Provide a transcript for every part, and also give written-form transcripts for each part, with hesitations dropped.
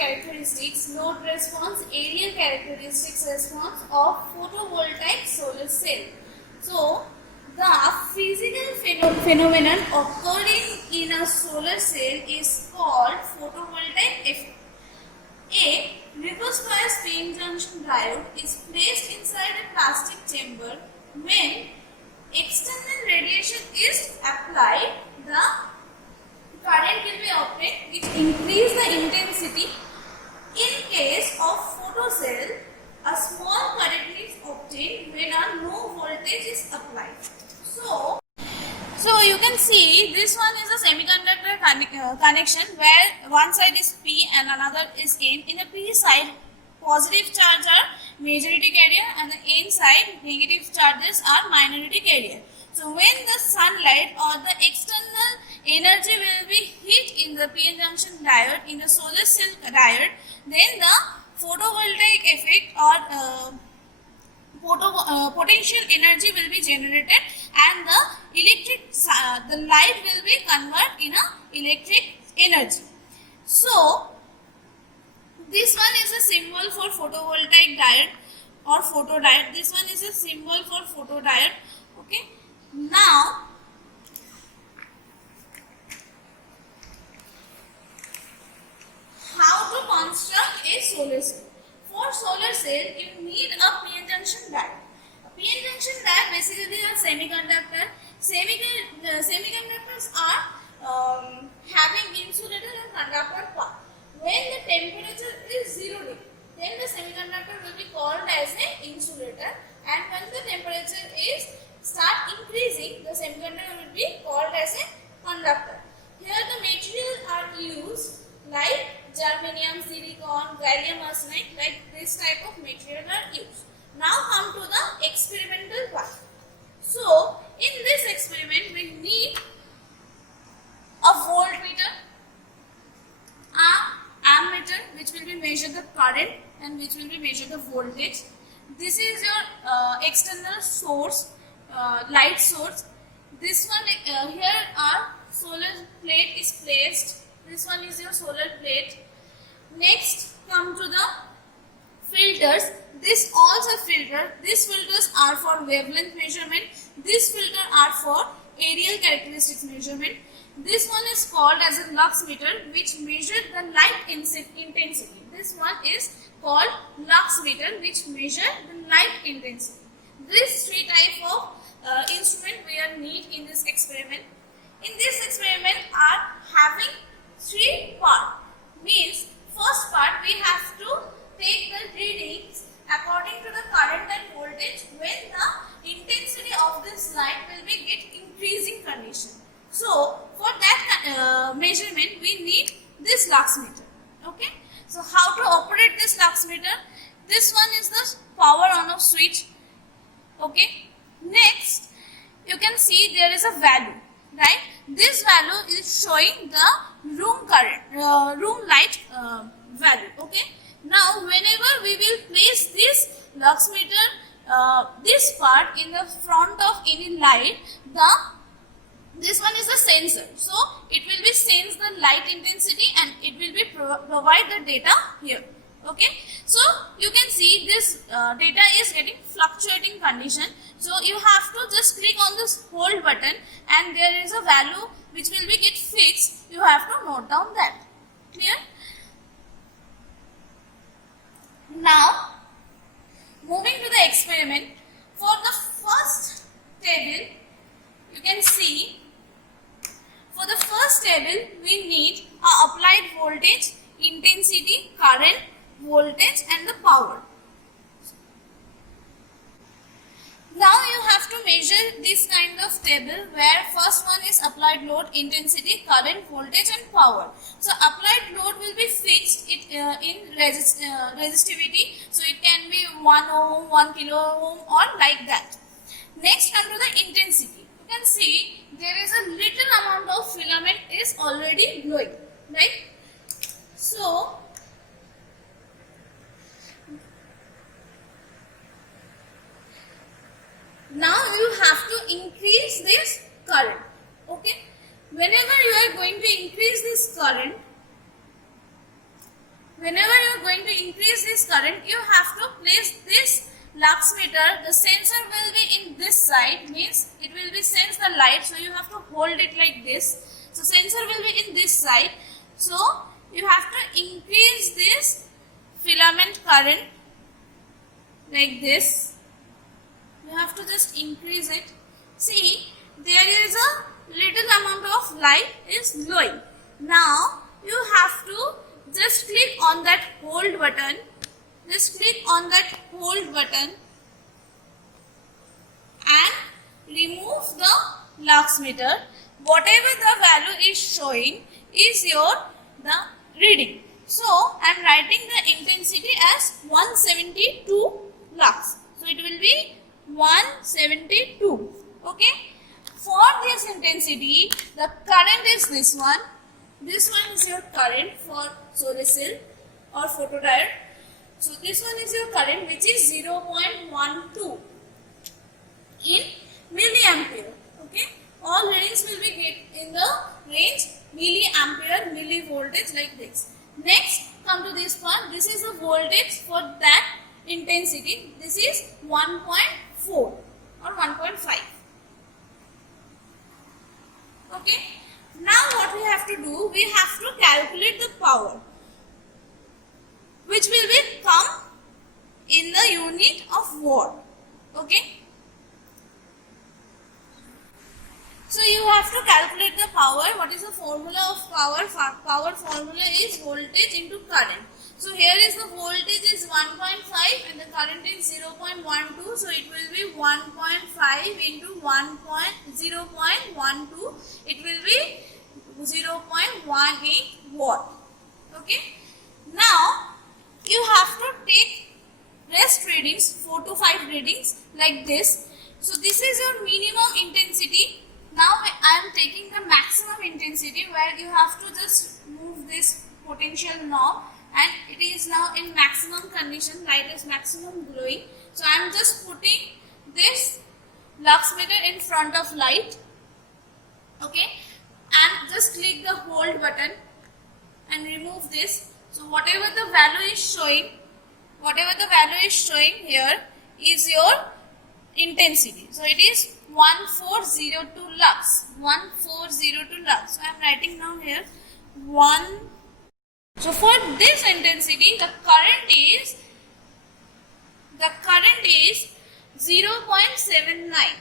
characteristics, load response, areal characteristics response of photovoltaic solar cell. So, the physical phenomenon occurring in a solar cell is called photovoltaic effect. A reverse bias PN junction diode is placed inside a plastic chamber. When external radiation is applied, the current will be obtained which increase the intensity. In case of photocell, a small current is obtained when a no voltage is applied. So you can see this one is a semiconductor connection where one side is P and another is N. In the P side, positive charge are majority carrier and the N side negative charges are minority carrier. So when the sunlight or the external energy will be hit in the PN junction diode, in the solar cell diode, then the photovoltaic effect or potential energy will be generated and the light will be converted in a electric energy. So this one is a symbol for photovoltaic diode or photodiode. This one is a symbol for photodiode. Okay. Now how to construct a solar cell? For solar cell, you need a PN junction diode. A PN junction diode basically a semiconductor. Semiconductors are having insulator and conductor part. When the temperature is 0 degree, then the semiconductor will be called as an insulator, and when the temperature is start increasing, the semiconductor will be called as a conductor. Here the materials are used like germanium, silicon, gallium arsenide, like this type of material are used. Now come to the experimental part. So in this experiment we need a voltmeter, a ammeter which will be measure the current and which will be measure the voltage. This is your external source, light source. This one here our solar plate is placed. This one is your solar plate. Next come to the filters. This also filter. These filters are for wavelength measurement. These filters are for areal characteristics measurement. This one is called as a lux meter which measures the light intensity. This one is called lux meter which measures the light intensity. These three types of instrument we are need in this experiment. In this experiment are having three parts. Means first part we have to take the readings according to the current and voltage when the intensity of this light will be get increasing condition. So for that measurement we need this lux meter. Okay. So how to operate this lux meter? This one is the power on off switch. Okay. Next you can see there is a value, right? This value is showing the room current, room light value. Okay. Now whenever we will place this lux meter, this part in the front of any light, this one is a sensor. So it will be sense the light intensity and it will be provide the data here. Okay. So you can see this data is getting fluctuating condition. So you have to just click on this hold button and there is a value which will be get fixed. You have to note down that. Clear? Now moving to the experiment. For the first table you can see, for the first table we need a applied voltage, intensity, current, voltage and the power. Now you have to measure this kind of table where first one is applied load, intensity, current, voltage and power. So applied load will be fixed in resistivity. So it can be 1 ohm, 1 kilo ohm or like that. Next come to the intensity. You can see there is a little amount of filament is already glowing, right? So now you have to increase this current. Okay. Whenever you are going to increase this current, whenever you are going to increase this current, you have to place this lux meter. The sensor will be in this side, means it will be sense the light, so you have to hold it like this. So sensor will be in this side, so you have to increase this filament current like this. You have to just increase it. See, there is a little amount of light is glowing. Now you have to just click on that hold button. Just click on that hold button and remove the lux meter. Whatever the value is showing is the reading. So I am writing the intensity as 172 lux. So it will be 172. Okay. For this intensity, the current is this one. This one is your current for solar cell or photodiode. So this one is your current, which is 0.12 in milliampere. Okay. All readings will be get in the range milliampere, millivoltage like this. Next, come to this part. This is the voltage for that intensity. This is 1.4 or 1.5. Okay. Now what we have to do, we have to calculate the power, which will be come in the unit of watt. Okay. So you have to calculate the power. What is the formula of power? Power formula is voltage into current. So here is the voltage is 1.5 and the current is 0.12. So it will be 1.5 into 0.12. It will be 0.18 watt. Okay. Now you have to take rest readings, 4 to 5 readings like this. So this is your minimum intensity. Now I am taking the maximum intensity, where you have to just move this potential knob, and it is now in maximum condition. Light is maximum glowing. So I am just putting this lux meter in front of light. Okay, and just click the hold button and remove this. So whatever the value is showing, here is your intensity. So it is 1402 lux. 1402 lux. So I am writing down here 1. So for this intensity, the current is 0.79.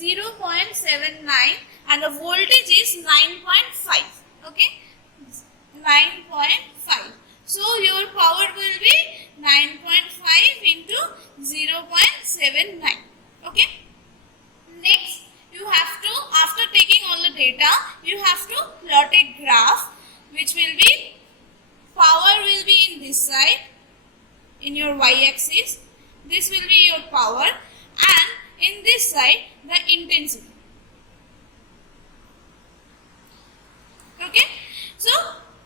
0.79 and the voltage is 9.5. Okay, 9.5. So your power will be 9.5 into 0.79. Okay. Next, you have to, after taking all the data, you have to plot a graph, which will be, power will be in this side, in your y-axis. This will be your power, and in this side, the intensity. Okay. So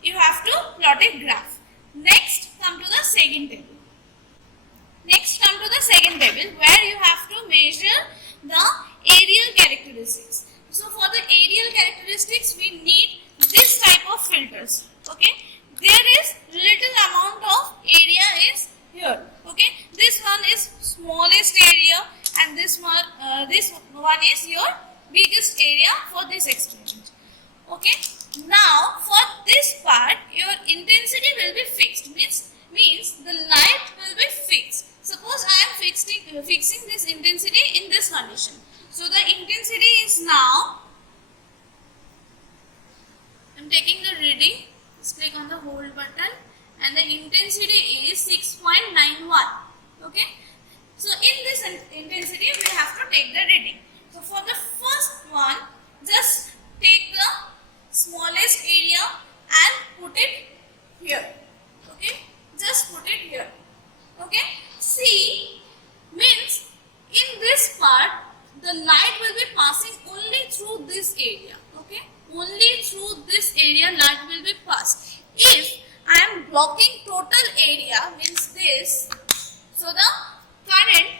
you have to plot a graph. Next, come to the second table. Where you have to measure the aerial characteristics. So for the aerial characteristics, we need this type of filters. Okay. There is little amount of area is here. Okay. This one is smallest area, and this one is your biggest area for this experiment. Okay. Now for this part, your intensity will be fixed. Means the light will be fixed. Suppose I am fixing this intensity in this condition. So the intensity is now, I am taking the reading. Just click on the hold button, and the intensity is 6.91. Okay. So in this intensity, we have to take the reading. So for the first one, just take the smallest area and put it here. Okay. Just put it here. Okay. See, means in this part, the light will be passing only through this area. Okay. Only through this area light will be passed. If I am blocking total area, means this, so the current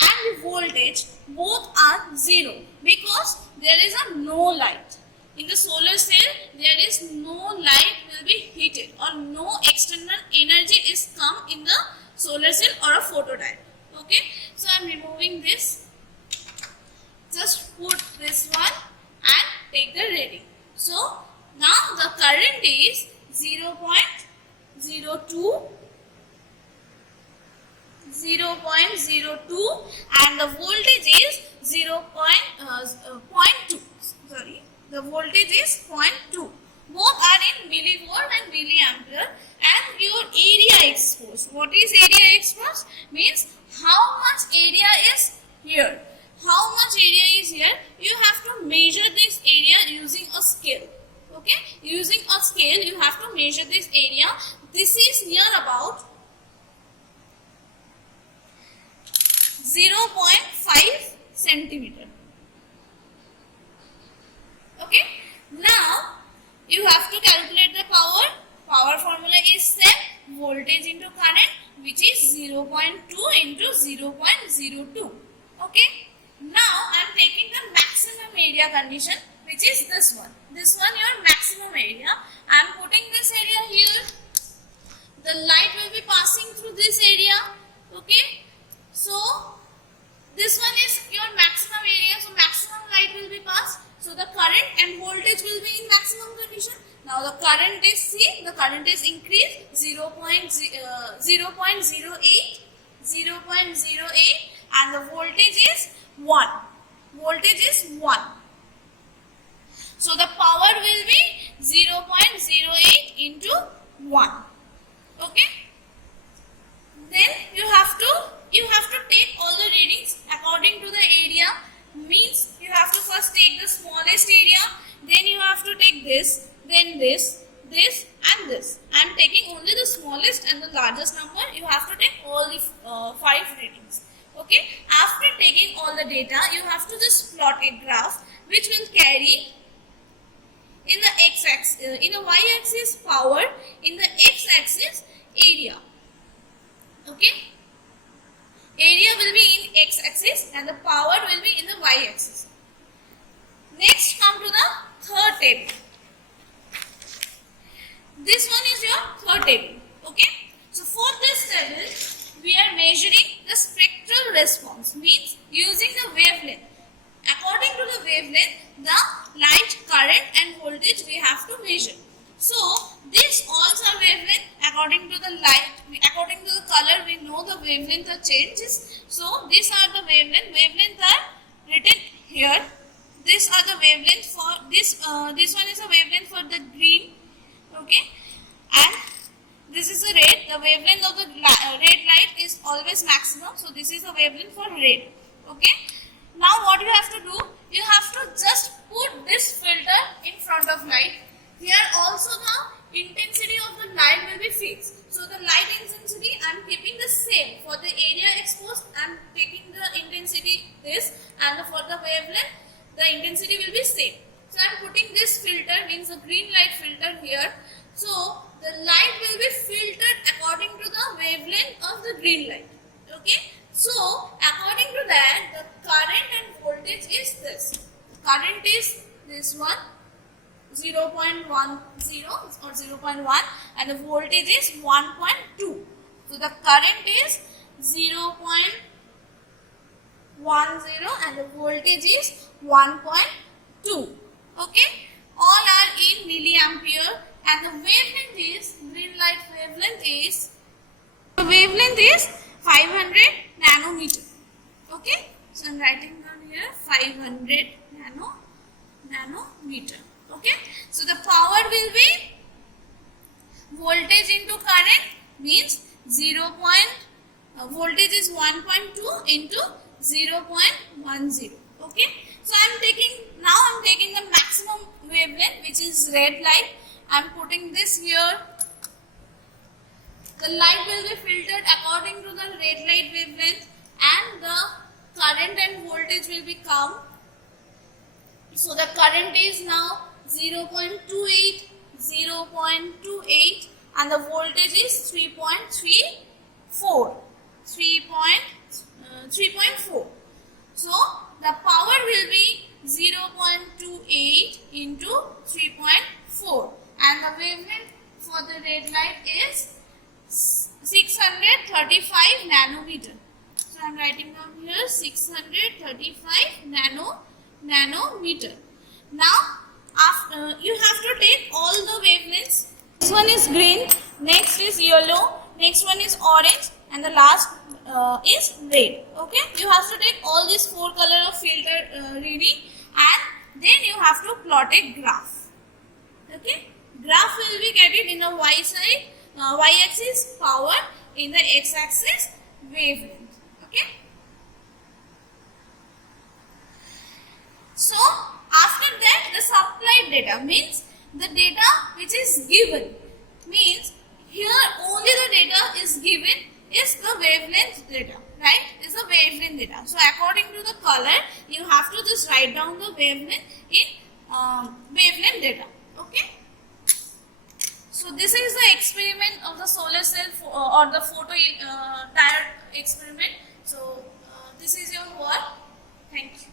and the voltage both are 0, because there is a no light. In the solar cell, there is no light will be heated or no external energy is come in the solar cell or a photodiode. Okay, so I am removing this. Just put this one and take the reading. So now the current is 0.02 and the voltage is 0.2. Sorry, the voltage is 0.2. Both are in millivolt and milliampere, and your area exposed. What is area exposed? Means how much area is here. How much area is here? You have to measure this area using a scale. Okay, using a scale you have to measure this area. This is near about 0.5 centimeter. Okay, now you have to calculate the power. Power formula is same, voltage into current, which is 0.2 into 0.02. Okay, now I am taking the maximum area condition, which is this one. This one your maximum area. I am putting this area here. The light will be passing through this area. Okay, so this one is your maximum area. So maximum light will be passed. So the current and voltage will be in maximum condition. Now the current is, see, the current is increased 0.08 and the voltage is 1. Voltage is 1. So the power will be 0.08 into 1. Okay. Then you have to take all the readings according to the area. Means you have to first take the smallest area, then you have to take this, then this and this. I am taking only the smallest and the largest number. You have to take all the 5 readings. Okay. After taking all the data, you have to just plot a graph which will carry in the x-axis, in the y-axis power, in the x-axis area. Okay. Area will be in x-axis and the power will be in the y-axis. Next, come to the third table. This one is your third table. Okay. So for this table, we are measuring the spectral response. Means using the wavelength. According to the wavelength, the light, current and voltage we have to measure. So this also wavelength. According to the light, according to the color, we know the wavelength changes. So these are the wavelength. Wavelengths are written here. These are the wavelength for this. This one is a wavelength for the green. Okay, and this is the red. The wavelength of the red light is always maximum. So this is the wavelength for red. Okay. Now what you have to do? You have to just put this filter in front of light. Here also the intensity of the light will be fixed. So the light intensity I am keeping the same. For the area exposed I am taking the intensity this, and for the wavelength the intensity will be same. So I am putting this filter, means the green light filter here. So the light will be filtered according to the wavelength of the green light. Okay. So according to that, the current and voltage is this. Current is this one, 0.10 or 0.1, and the voltage is 1.2. So the current is 0.10 and the voltage is 1.2. Okay, all are in milliampere, and the wavelength is, green light wavelength is, the wavelength is 500 nanometer. Okay, so I am writing down here 500 nanometer. Okay, so the power will be voltage into current, means voltage is 1.2 into 0.10. Okay, so I am taking the maximum wavelength, which is red light. I am putting this here. The light will be filtered according to the red light wavelength, and the current and voltage will become. So the current is now 0.28, and the voltage is 3.4. So the power will be 0.28 into 635 nanometer. So I am writing down here 635 nanometer. Now after you have to take all the wavelengths. This one is green, next is yellow, next one is orange, and the last is red. Okay, you have to take all these 4 color of filter reading, and then you have to plot a graph. Okay, graph will be getting in the y side, y axis power, in the x axis wavelength. Okay. So after that, the supplied data means the data which is given, means here only the data is given is the wavelength data, right? Is the wavelength data. So according to the color, you have to just write down the wavelength in wavelength data. Okay. So this is the experiment of the solar cell or the photo diode experiment. So this is your work. Thank you.